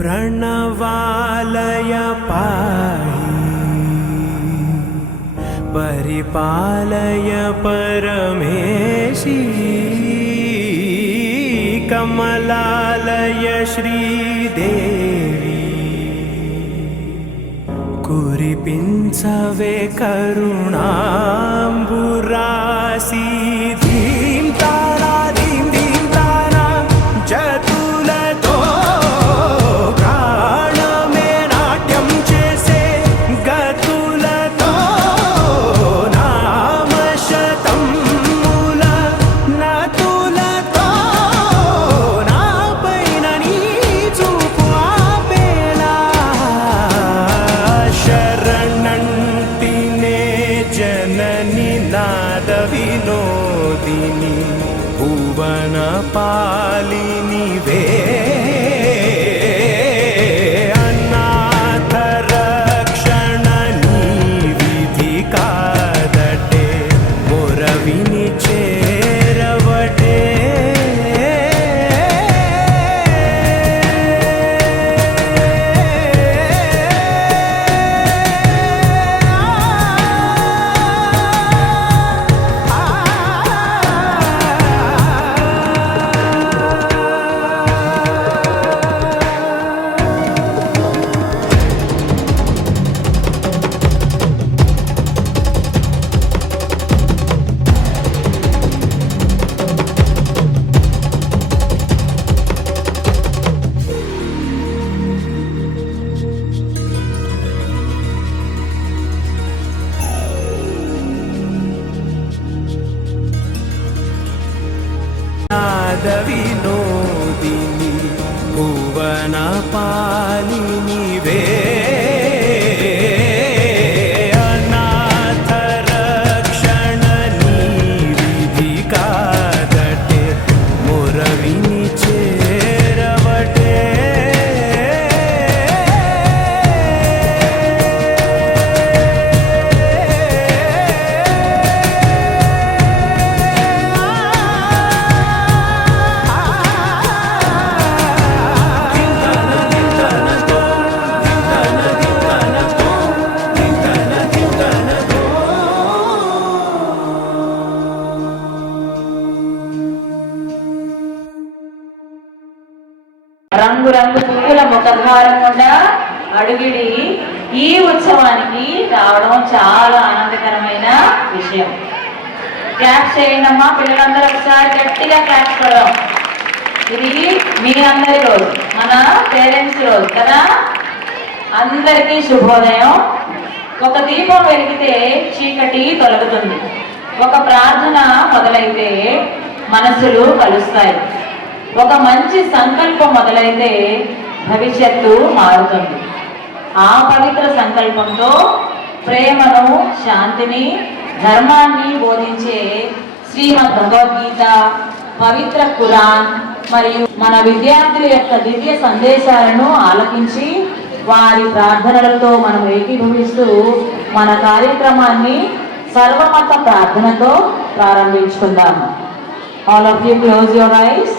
प्रणवालय पाहि परिपालय परमेशी कमलालय श्रीदेवी कुरिपिंचवे करुणांबुरासी धीम तारा धीम धीम तारा जतुलतो प्राणमे नाट्यं चेसे गतुलतो नामशतं मूल नतुलतो नापैन नीचूपु आपेला शरणंतिने जननी नाद विनोदिनी भुवन पालिनी वे अनाथ रक्षणनी विधि कादटे मोरविनी चेरवटे नाद विनोदिनी भुवन पालिनी वे अनाथ रक्षणनी विधि कादटे मोरविनी चेरवटे రంగు రంగు పువ్వుల ముఖద్వారం గుండా అడుగిడి ఈ ఉత్సవానికి రావడం చాలా ఆనందకరమైన విషయం. క్లాప్స్ చేయండి అమ్మా, పిల్లలందరూ ఒకసారి గట్టిగా క్లాప్స్ కొడదాం. ఇది మీ అందరి రోజు, మన పేరెంట్స్ రోజు కదా. అందరికీ శుభోదయం. ఒక దీపం వెలిగితే చీకటి తొలగుతుంది, ఒక ప్రార్థన మొదలైతే మనసులు కలుస్తాయి, ఒక మంచి సంకల్పం మొదలైతే భవిష్యత్తు మారుతుంది. ఆ పవిత్ర సంకల్పంతో ప్రేమను, శాంతిని, ధర్మాన్ని బోధించే శ్రీమద్ భగవద్గీత, పవిత్ర ఖురాన్ మరియు మన విద్యార్థుల యొక్క దివ్య సందేశాలను ఆలకించి వారి ప్రార్థనలతో మనం ఏకీభవిస్తూ మన కార్యక్రమాన్ని సర్వమత ప్రార్థనతో ప్రారంభించుకుందాము. All of you close your eyes.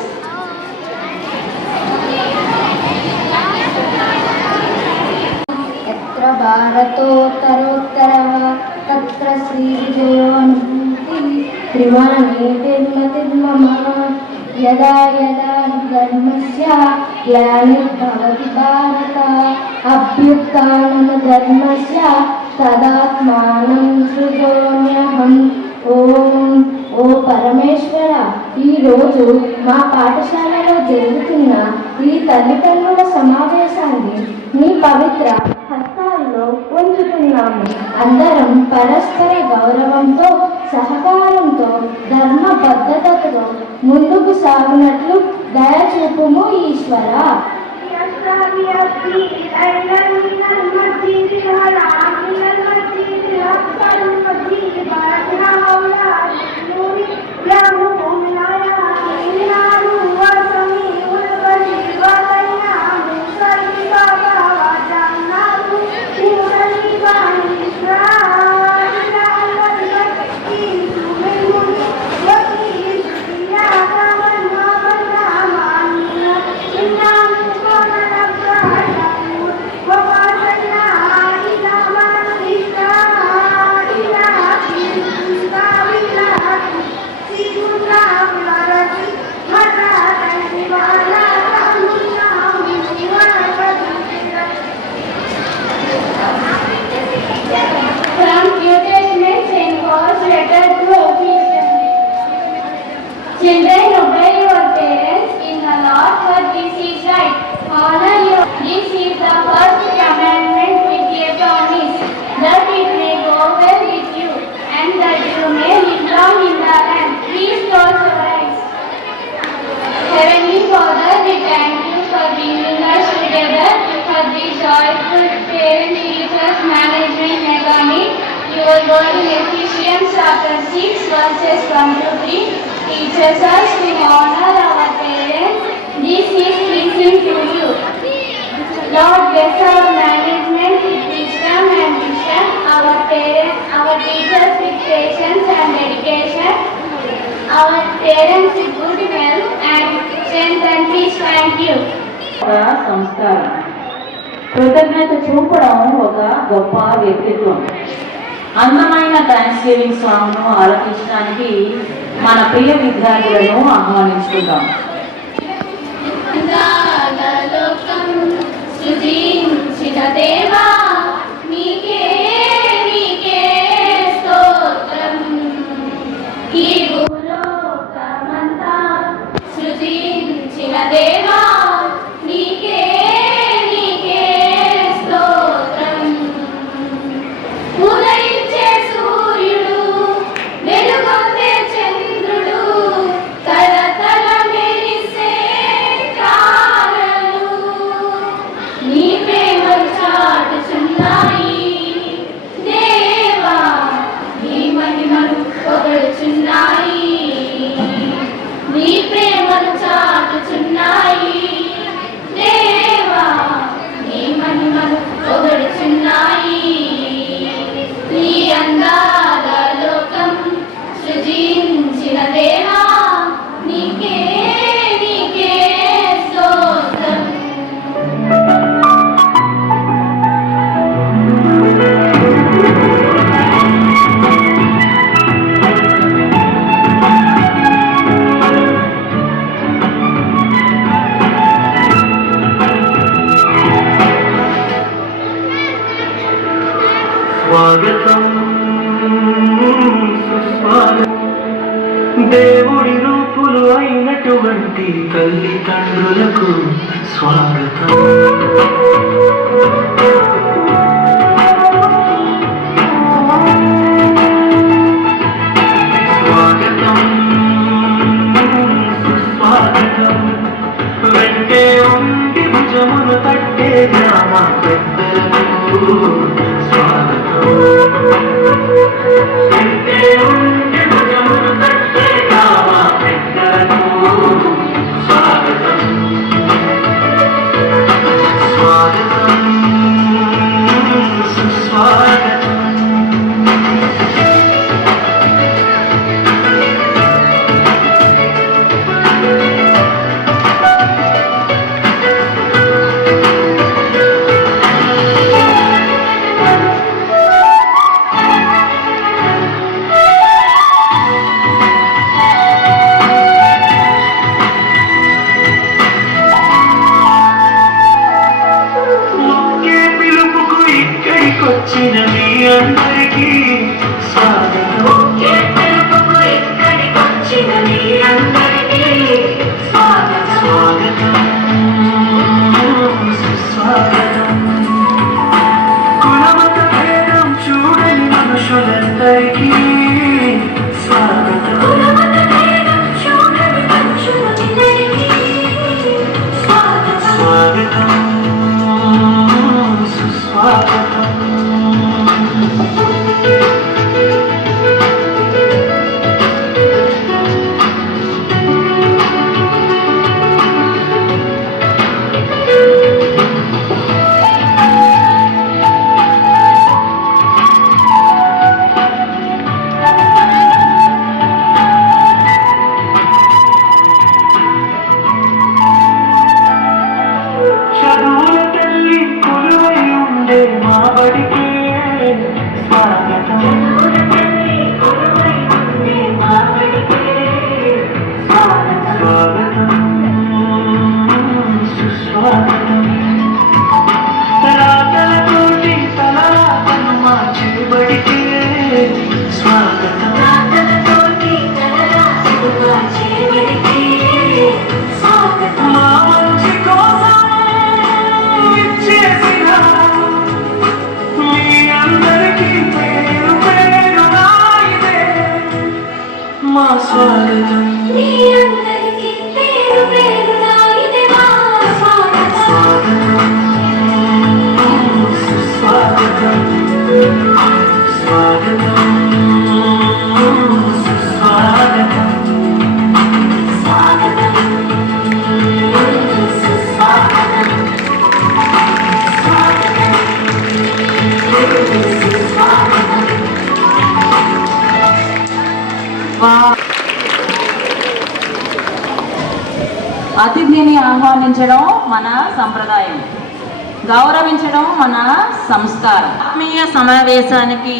భారతోత్తరోత్తరః తత్ర శ్రీవిజయోనుభూతి త్రిమణీతిర్మతిర్మమ యదా యదా ధర్మస్య గ్లానిర్భవతి భారత అభ్యుత్థానధర్మస్య తదాత్మానం సృజోమ్యహం. ఓ పరమేశ్వర, ఈరోజు మా పాఠశాలలో జరుగుతున్న ఈ తల్లిదండ్రుల సమావేశాన్ని నీ పవిత్ర హస్తాల్లో ఉంచుతున్నాము. అందరం పరస్పర గౌరవంతో, సహకారంతో, ధర్మబద్ధతతో ముందుకు సాగునట్లు దయచూపుము ఈశ్వర. Inna Your word in Ephesians chapter 6 verses 1 to 3 teaches us to honor our parents. This is pleasing to you. Lord, bless our management with wisdom and vision, our parents, our teachers with patience and dedication, our parents with good health and strength and peace. Thank you. ఒక సంస్కారం, కృతజ్ఞత చూపడం ఒక గొప్ప వ్యక్తిత్వం. అందమైన thanks giving song ను ఆలపించడానికి మన ప్రియ విద్యార్థులను ఆహ్వానించుకుందాం. దేవా నీకే నీకే స్తోత్రం. ఈ భూలోకమంతా సృజించిన దేవా నీకే నీకే స్తోత్రం. ఉదయించే సూర్యుడు, వెలుగొందే చంద్రుడు, తలతల మెరిసే తారలు నీ ప్రేమను చాటుచున్నాయి. దేవా నీ మహిమను పొగడుచున్నాయి. నీ ప్రేమను చాటుచున్నాయి. దేవా నీ మహిమను పొగడుచున్నాయి. నీ అందాల లోకం సృజించిన దేవా నీకే నీకే స్తోత్రం. స్వాగతం సుస్వాగతం. దేవుడి రూపులు అయినటువంటి తల్లిదండ్రులకు స్వాగతం. స్వాగతం సుస్వాగతం. వెంటే ఉండి భుజమును తట్టే గ్రామ పెద్దలకు స్వాగతం. వెంటే ఉండి భుజమును తట్టే గ్రామ పెద్దలకు స్వాగతం. స్వాగతం సుస్వాగతం. ఒకే పిలుపుకు ఇక్కడికొచ్చిన మీ అందరికీ స్వాగతం. ఒకే పిలుపుకు ఇక్కడికొచ్చిన మీ అందరికీ స్వాగతం. స్వాగతం సుస్వాగతం. కులమత భేదం చూడని మనుషులందరికీ స్వాగతం. కులమత భేదం చూడని మనుషులందరికీ స్వాగతం. స్వాగతం సుస్వాగతం. చదువుల తల్లి కొలువై ఉండే మా బడికి స్వాగతం. చదువుల తల్లి కొలువై ఉండే మా బడికి స్వాగతం. స్వాగతం సుస్వాగతం. రాతలతోటి తలరాతను మార్చే బడికి స్వాగతం. రాతలతోటి తలరాతను మార్చే బడికి స్వాగతం. మా మంచి కోసం ఇచ్చేసిన మీ అందరికీ పేరు పేరునా ఇదే మా స్వాగతం. మీ అందరికీ పేరు పేరునా ఇదే మా స్వాగతం. స్వాగతం సుస్వాగతం. స్వాగతం ఆహ్వానించడం మన సంప్రదాయం, గౌరవించడం మన సంస్కారం. ఆత్మీయ సమావేశానికి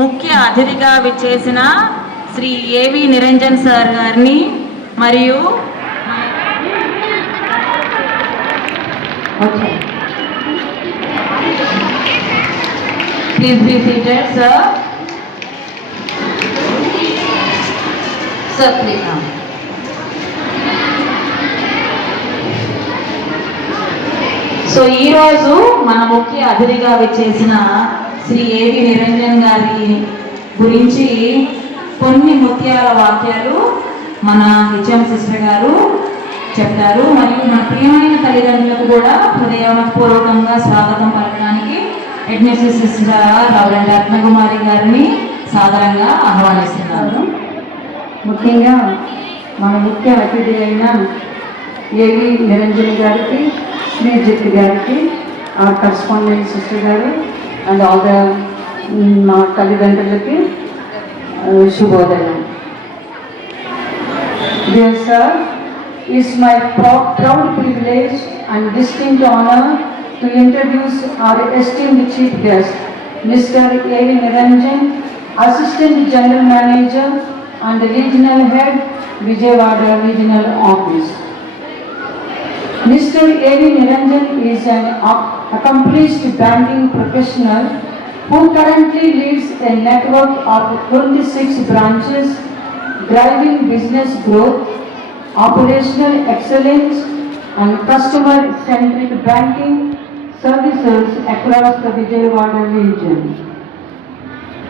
ముఖ్య అతిథిగా విచ్చేసిన శ్రీ ఏవి నిరంజన్ సార్ గారిని మరియు please be seated sir. Sir please. So ఈరోజు మన ముఖ్య అతిథిగా వచ్చేసిన శ్రీ ఏవి నిరంజన్ గారి గురించి కొన్ని ముత్యాల వాక్యాలు మన హెచ్ఎం సిస్టర్ గారు చెప్తారు. మరియు మన ప్రియమైన తల్లిదండ్రులకు కూడా హృదయపూర్వకంగా స్వాగతం పలకడానికి హెడ్మిస్ట్రెస్ సిస్టర్ రెవరెండ్ రత్నకుమారి గారిని సాదరంగా ఆహ్వానిస్తున్నారు. ముఖ్యంగా మన ముఖ్య అతిథి అయిన ఏవి నిరంజన్ గారికి, శ్రీజిత్ గారికి, ఆ కరస్పాండెంట్ సిస్టర్ గారు అండ్ ఆల్ ద మా తల్లిదండ్రులకి శుభోదయం. Dear sir, it's my proud privilege and distinct honor to introduce our esteemed chief guest, Mr. A.V. Niranjan, Assistant General Manager and Regional Head, Vijayawada Regional Office. Mr. A.V. Niranjan is an accomplished banking professional who currently leads a network of 26 branches, driving business growth, operational excellence, and customer-centric banking services across the Vijayawada region.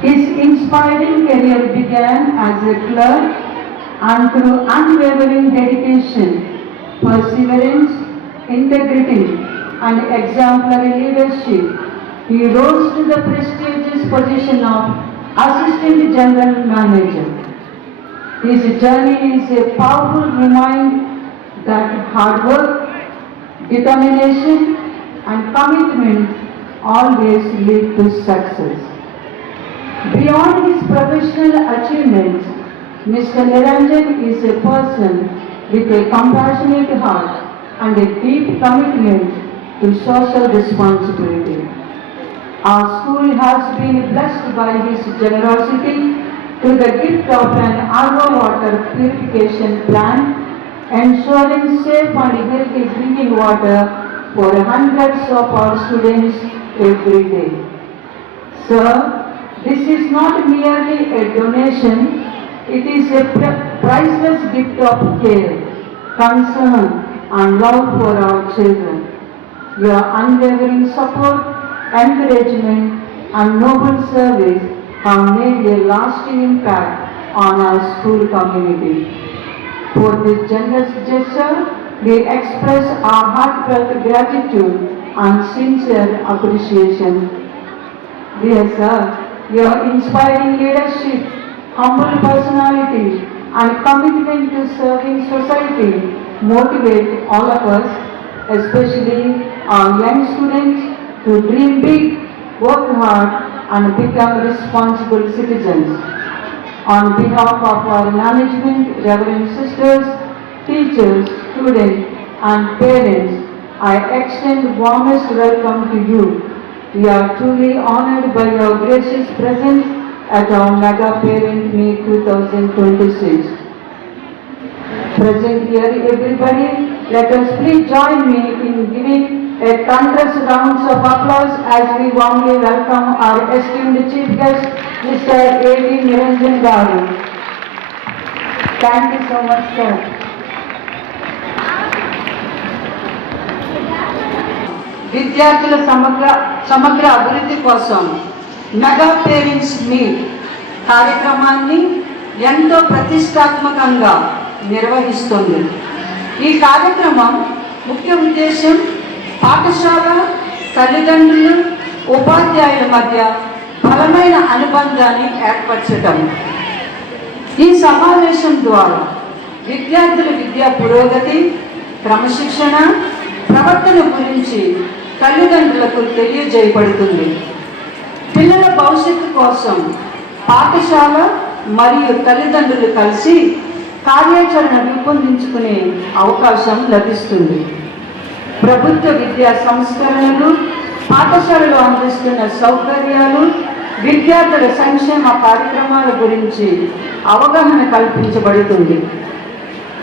His inspiring career began as a clerk, and through unwavering dedication, perseverance, integrity, and exemplary leadership, he rose to the prestigious position of Assistant General Manager. His journey is a powerful reminder that hard work, determination, and commitment always lead to success. Beyond his professional achievements, Mr. Niranjan is a person with a compassionate heart and a deep commitment to social responsibility. Our school has been blessed by his generosity through the gift of an RO water purification plant, ensuring safe and healthy drinking water for hundreds of our students every day. Sir, this is not merely a donation, it is a priceless gift of care, concern, and love for our children. Your unwavering support, encouragement, and noble service have made a lasting impact on our school community. For this generous gesture, we express our heartfelt gratitude and sincere appreciation. Dear sir, your inspiring leadership, humble personality, and commitment to serving society motivate all of us, especially our young students, to dream big, work hard, and become responsible citizens. On behalf of our management, reverend sisters, teachers, students, and parents, I extend warmest welcome to you. We are truly honored by your gracious presence at our Mega Parent Meet 2026. Present here, everybody, let us please join me in giving a thunderous round of applause as we warmly welcome our esteemed chief guest, Mr. A.V. Niranjan Garu. Thank you so much, sir. విద్యార్థుల సమగ్ర అభివృద్ధి కోసం mega parents meet కార్యక్రమాన్ని ఎంతో ప్రతిష్టాత్మకంగా నిర్వహిస్తుంది. ఈ కార్యక్రమం ముఖ్య ఉద్దేశం పాఠశాల, తల్లిదండ్రులు, ఉపాధ్యాయుల మధ్య బలమైన అనుబంధాన్ని ఏర్పరచడం. ఈ సమావేశం ద్వారా విద్యార్థుల విద్యా పురోగతి, క్రమశిక్షణ, ప్రవర్తన గురించి తల్లిదండ్రులకు తెలియజేయబడుతుంది. పిల్లల భవిష్యత్తు కోసం పాఠశాల మరియు తల్లిదండ్రులు కలిసి కార్యాచరణ రూపొందించుకునే అవకాశం లభిస్తుంది. ప్రభుత్వ విద్యా సంస్కరణలు, పాఠశాలలో అందిస్తున్న సౌకర్యాలు, విద్యార్థుల సంక్షేమ కార్యక్రమాల గురించి అవగాహన కల్పించబడుతుంది.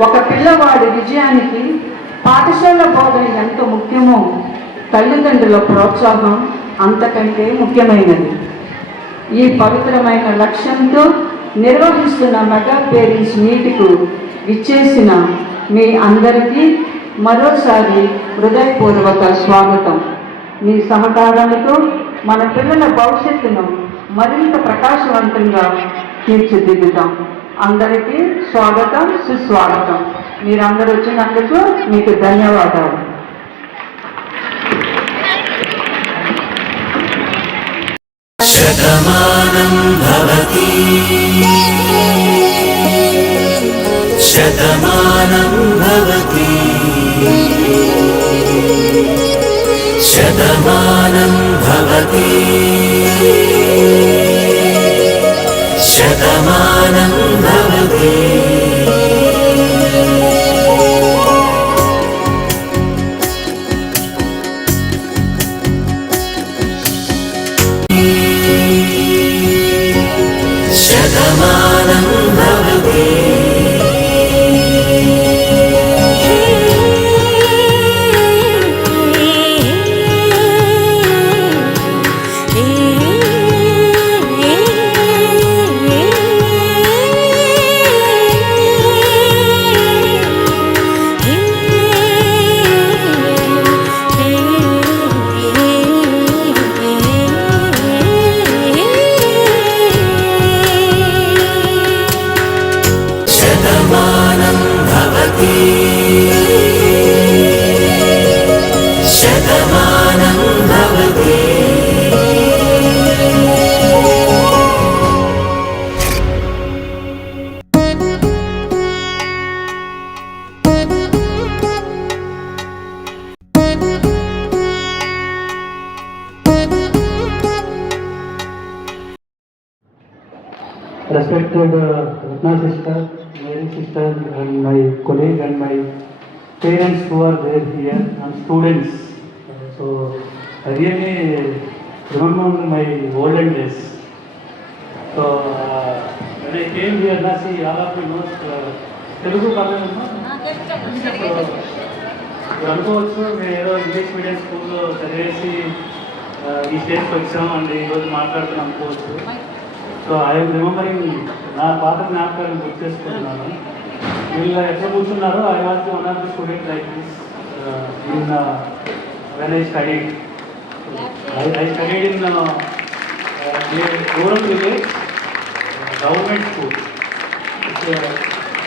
ఒక పిల్లవాడి విజయానికి పాఠశాల బోధన ఎంత ముఖ్యమో తల్లిదండ్రుల ప్రోత్సాహం అంతకంటే ముఖ్యమైనది. ఈ పవిత్రమైన లక్ష్యంతో నిర్వహిస్తున్న మెగా పేరెంట్స్ మీట్కు విచ్చేసిన మీ అందరికీ మరోసారి హృదయపూర్వక స్వాగతం. మీ సహకారాలతో మన పిల్లల భవిష్యత్తును మరింత ప్రకాశవంతంగా తీర్చిదిద్దుతాం. అందరికీ స్వాగతం, సుస్వాగతం. మీరందరూ వచ్చినందుకు మీకు ధన్యవాదాలు. Shatamanam Bhavati Shatamanam Bhavati Shatamanam Bhavati Shatamanam Bhavati. Shatamanam Bhavati. Shatamanam Bhavati Shatamanam Bhavati. Respected Ratna sister, Mary sister, and my colleague and my parents who are there here, and students. So I really remember my olden days. So when I came here, now see all of you know Telugu కాలేజమ్మా అనుకోవచ్చు మేము ఏదో English medium స్కూల్లో చదివేసి ఈ స్టేజ్కి వచ్చాం అండి ఈరోజు మాట్లాడుతున్నాం అనుకోవచ్చు. సో ఐఎమ్ రిమెంబరింగ్ నా పాత జ్ఞాపకాలను గుర్తు చేసుకుంటున్నాను. వీళ్ళు ఎక్కడ కూర్చున్నారో I was one of the student like this in when I studied. I studied in rural village government school.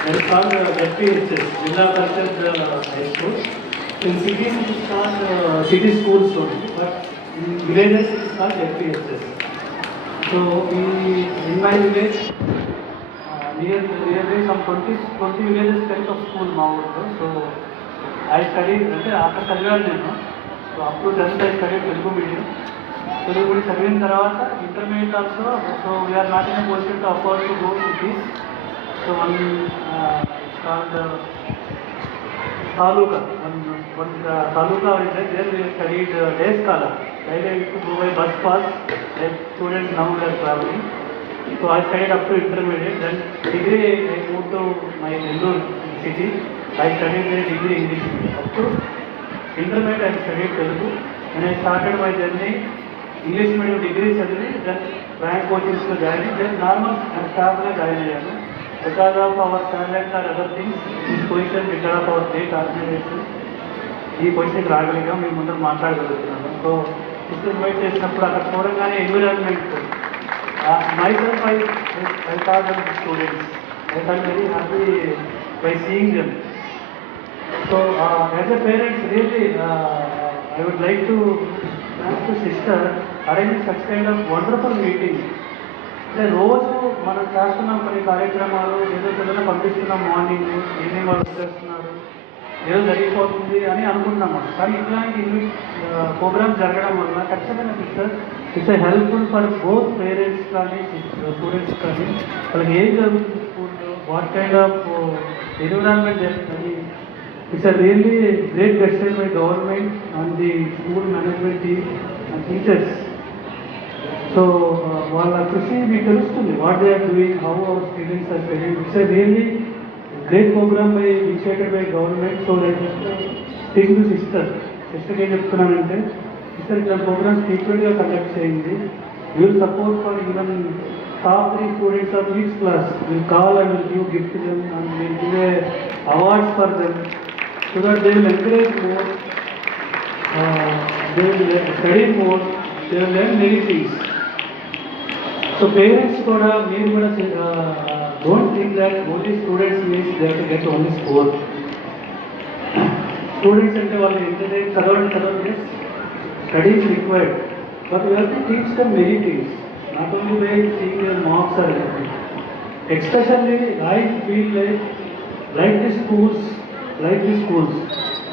It is called FPHS, Villa Parishad High School. In cities it is called city schools only, but in villages it is called FPHS. So in my village, nearly some 20 villages type of school మా ఊళ్ళో. So I studied, అంటే అక్కడ చదివాను నేను. So అప్పుడు 10th I studied Telugu medium. Telugu medium చదివిన తర్వాత intermediate also. So we are not in a position to afford to go cities. So one called Taluka. One Taluka is there we studied day scholar. Later we used to go by bus pass. Like students now they are traveling. So I studied up to intermediate. Then degree I moved to my Nellore city. I studied there degree English. Up to intermediate I studied Telugu. When I started my journey, English medium degree చదివి then bank coachings join. Then normal staff లో join అయ్యాను. Because of our talent or other things, this position because of our state organization, ఈ పొజిషన్కి రాగలిగాం. మేము ముందర మాట్లాడగలుగుతున్నాము. So ఇప్పుడు invite చేసినప్పుడు అక్కడ చూడంగానే environment myself I thought of the students. I felt very happy by seeing them. So as a parent, really I would like to thank the sister arranging such kind of wonderful meeting. అంటే రోజు మనం చేస్తున్నాం కొన్ని కార్యక్రమాలు, ఏదో పిల్లలు పంపిస్తున్నాం, morning evening వాళ్ళు వచ్చేస్తున్నారు, ఏదో జరిగిపోతుంది అని అనుకుంటున్నాం. కానీ ఇట్లాంటి ప్రోగ్రామ్స్ జరగడం వల్ల ఖచ్చితంగా sister it's helpful for both parents కానీ స్టూడెంట్స్ కానీ. వాళ్ళకి ఏం జరుగుతుంది స్కూల్లో, వాట్ కైండ్ ఆఫ్ ఎన్విరాన్మెంట్ జరుగుతుంది, It's a really great gesture by government and the school management team and teachers. So, వాళ్ళ కృషి మీకు తెలుస్తుంది what they are doing, how our students are studying. It's a really great programme by initiated by government. So like speak to సిస్టర్కి ఏం చెప్తున్నానంటే, sister ఇట్లా programmes ఫ్రీక్వెంట్గా conduct చేయండి. Will support for even top 3 students of each class. We'll call and we'll give gift to them and we'll give a awards for them so that they will encourage more, they will study more, they will learn many things. So parents kuda meer kuda don't think that only students means they have to get only score. Students ante vallu entertain chadavandi study is required, but we have to teach them many things. Not only by seeing their marks or anything. Especially I feel like the schools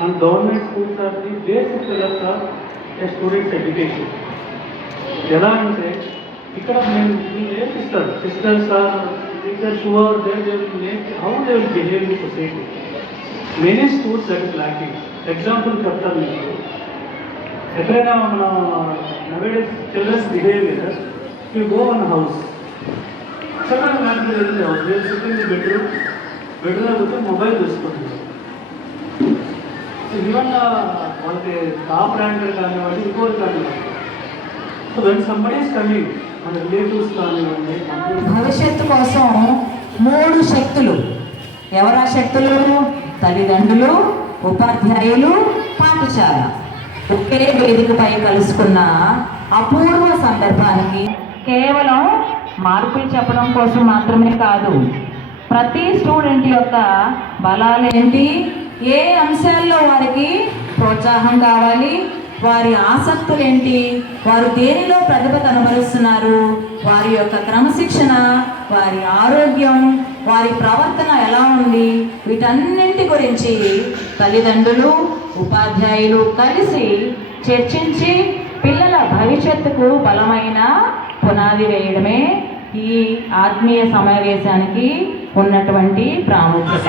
and government schools are the basic pillars of a student's education. ఎలా అంటే ఇక్కడ మేము నేర్పిస్తారు sisters are teachers who are there, they will నేర్పి how they will behave in society. Many schools that is lacking. Example చెప్తాను మీకు. ఎక్కడైనా మన nowadays children's behaviour, you go on a house, children are not in the house, they are sitting in the bedroom with a mobile చూసుకుంటారు. Even వాళ్ళకి top ranker కానివ్వండి, ఇంకోటి కానివ్వండి. So when somebody is coming, మన relatives కానివ్వండి. భవిష్యత్తు కోసం 3 శక్తులు. ఎవరా శక్తులు? తల్లిదండ్రులు, ఉపాధ్యాయులు, పాఠశాల ఒకే వేదికపై కలుసుకున్న అపూర్వ సందర్భానికి కేవలం మార్కులు చెప్పడం కోసం మాత్రమే కాదు, ప్రతి స్టూడెంట్ యొక్క బలాలేంటి, ఏ అంశాల్లో వారికి ప్రోత్సాహం కావాలి, వారి ఆసక్తులేంటి, వారు దేనిలో ప్రతిభ కనబరుస్తున్నారు, వారి యొక్క క్రమశిక్షణ, వారి ఆరోగ్యం, వారి ప్రవర్తన ఎలా ఉంది, వీటన్నింటి గురించి తల్లిదండ్రులు, ఉపాధ్యాయులు కలిసి చర్చించి పిల్లల భవిష్యత్తుకు బలమైన పునాది వేయడమే ఈ ఆత్మీయ సమావేశానికి ఉన్నటువంటి ప్రాముఖ్యత.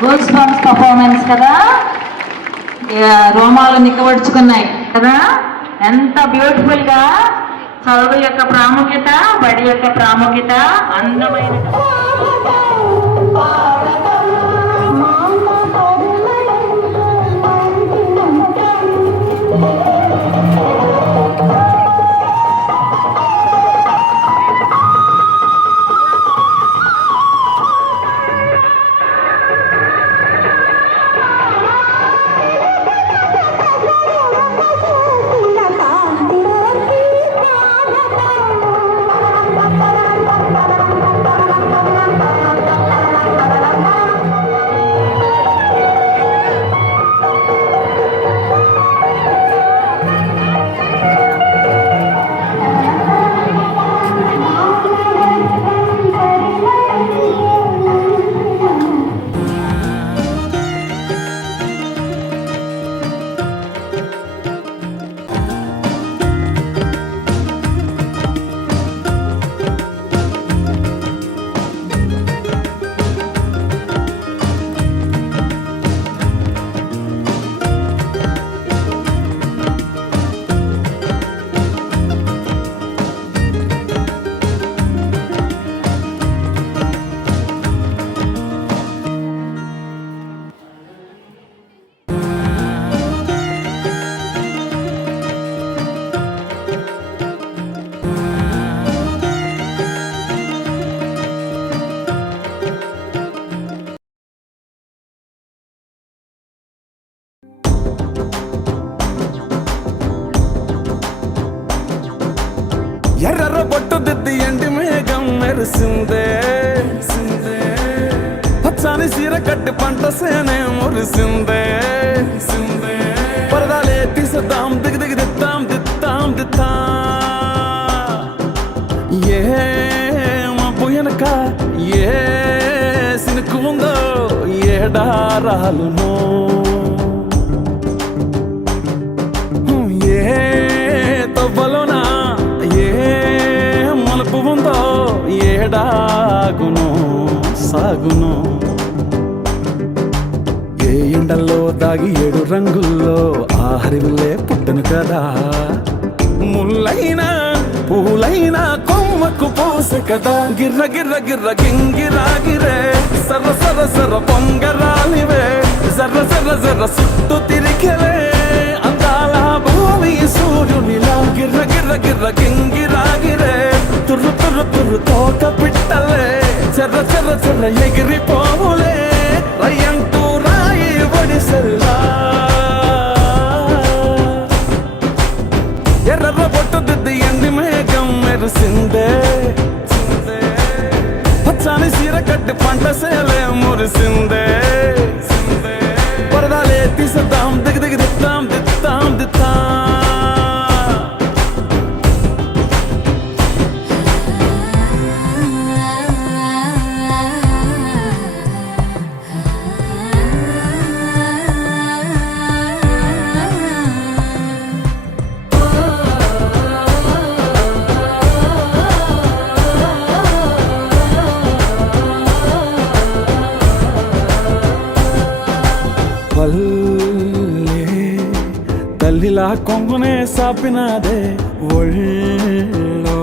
గూస్ బంప్స్ పర్ఫార్మెన్స్ కదా, రోమాలు నిక్కబడుచుకున్నాయి కదా. ఎంత బ్యూటిఫుల్ గా చదువు యొక్క ప్రాముఖ్యత, బడి యొక్క ప్రాముఖ్యత, అందమైన ఎర్ర బొట్టు దిద్ది ఎండి మేఘం మెరిసిందే, పచ్చాని సీర కట్టి పంట సేనే మురిసిందే. పరదాలే తీసేద్దాం దిగి దిగి దిత్తాం దిత్తాం దిత్తా. ఏ మబ్బు వెనక ఏ సినుకు ఉందో ఏడారాలునో, ఏ తవ్వలోనా ఏ మలుపు ఉందో ఏడాగును సాగును. ఏ ఎండల్లో దాగి 7 రంగుల్లో ఆహరివులే పుట్టను కదా. ముల్లైనా పూలైనా కొమ్మకు పోసే కదా. గిర్ర గిర్ర గిర్ర గింగిరాగిరే సర్ర సర్ర సర్ర పొంగరాలివే. జర్ర జర్ర జర్ర సుట్టు తిరిగలే అందాల భూమి సూర్యునిలా. గిర్ర గిర్ర గిర్ర గింగిరాగిరే తుర్రు తుర్రు తుర్రు తోట పిట్టలే. చెర్ర చెర్ర చెర్ర ఎగిరిపోవులే రయ్యంటూ రాయి ఒడిసెల్లా. ఎర్ర బొట్టు దిద్ది ఎండి మేఘం మెరిసిందే, పచ్చాని సీర కట్టి పంట సేలే మురిసిందే. పరదాలే తీసేద్దాం దిగి దిగి దిత్తాం దిత్తాం దిత్తా. తల్లిలా కొంగునే సాపినాదే ఒళ్ళో.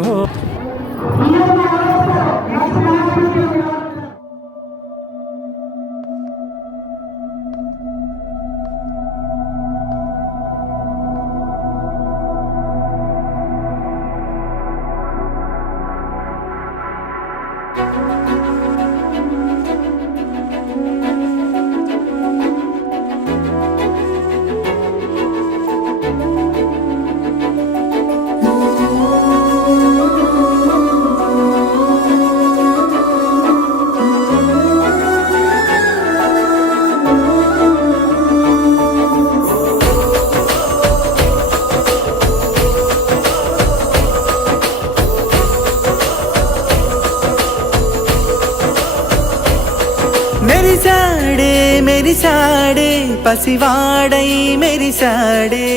మెరిసాడే పసివాడై మెరిసాడే.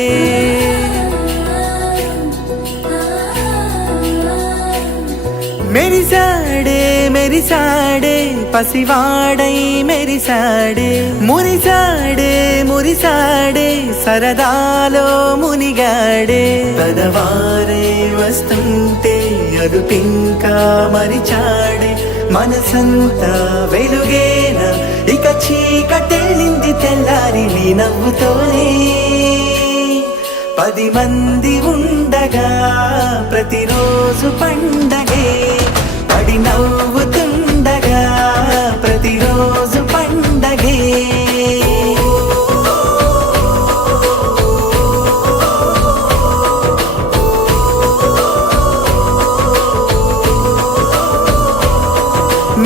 మెరిసాడే మెరిసాడే పసివాడై మెరిసాడే మురిసాడే మురిసాడే సరదాలో మునిగాడే పదవారే వస్తుంటే అరుపింకా మరిచాడే మనసంతా వెలుగేన ఇక చీకటెళ్ళింది తెల్లారి నీ నవ్వుతోనే 10 మంది ఉండగా ప్రతిరోజు పండగే పడి నవ్వుతుండగా ప్రతిరోజు పండగే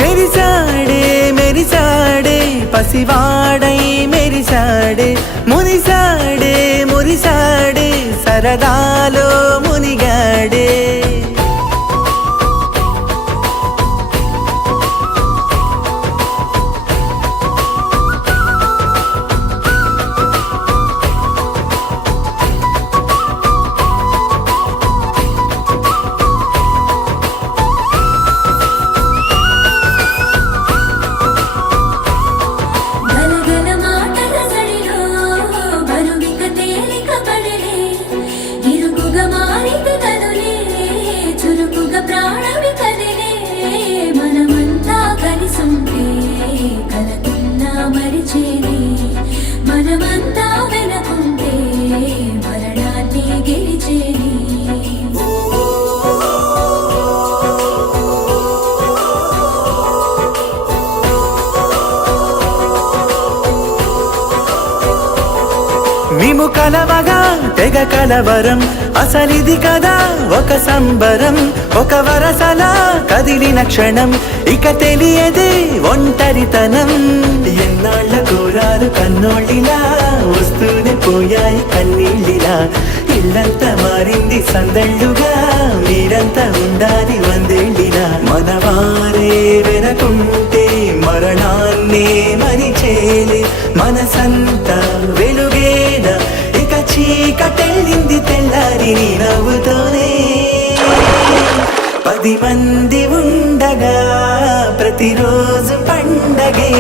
మెరిసాడే మెరిసాడే పసివాడై మెరిసాడే మురిసాడే మురిసాడే సరదాలో మునిగాడే గలగల మాటల సడిలో బరువిక తేలిక పడలే ఇరుకుగా మారితే కదులే చురుకుగా ప్రాణమి కదిలే మనమంతా కలిసుంటే కలకున్నా మరిచేనే మనమంతా వెనకుంటే మరణాన్ని గెలిచేనే మేము కలవగా తెగ కలవరం అసలిది కదా ఒక సంబరం ఒక వరసలా కదిలిన క్షణం ఇక తెలియదే ఒంటరితనం ఎన్నాళ్ళ కోరాలు కన్నోళ్ళిలా వస్తూనే పోయాయి కన్నీళ్ళిలా ఇల్లంతా మారింది సందళ్ళుగా మీరంతా ఉండాలి వందేళ్ళిలా మనవారే వెనకుంటే మరణాన్నే మరిచేలే మనసంతా వెలుగేన ఇక చీకటెళ్ళింది తెల్లారి నీ నవ్వుతోనే 10 మంది ఉండగా ప్రతిరోజు పండగే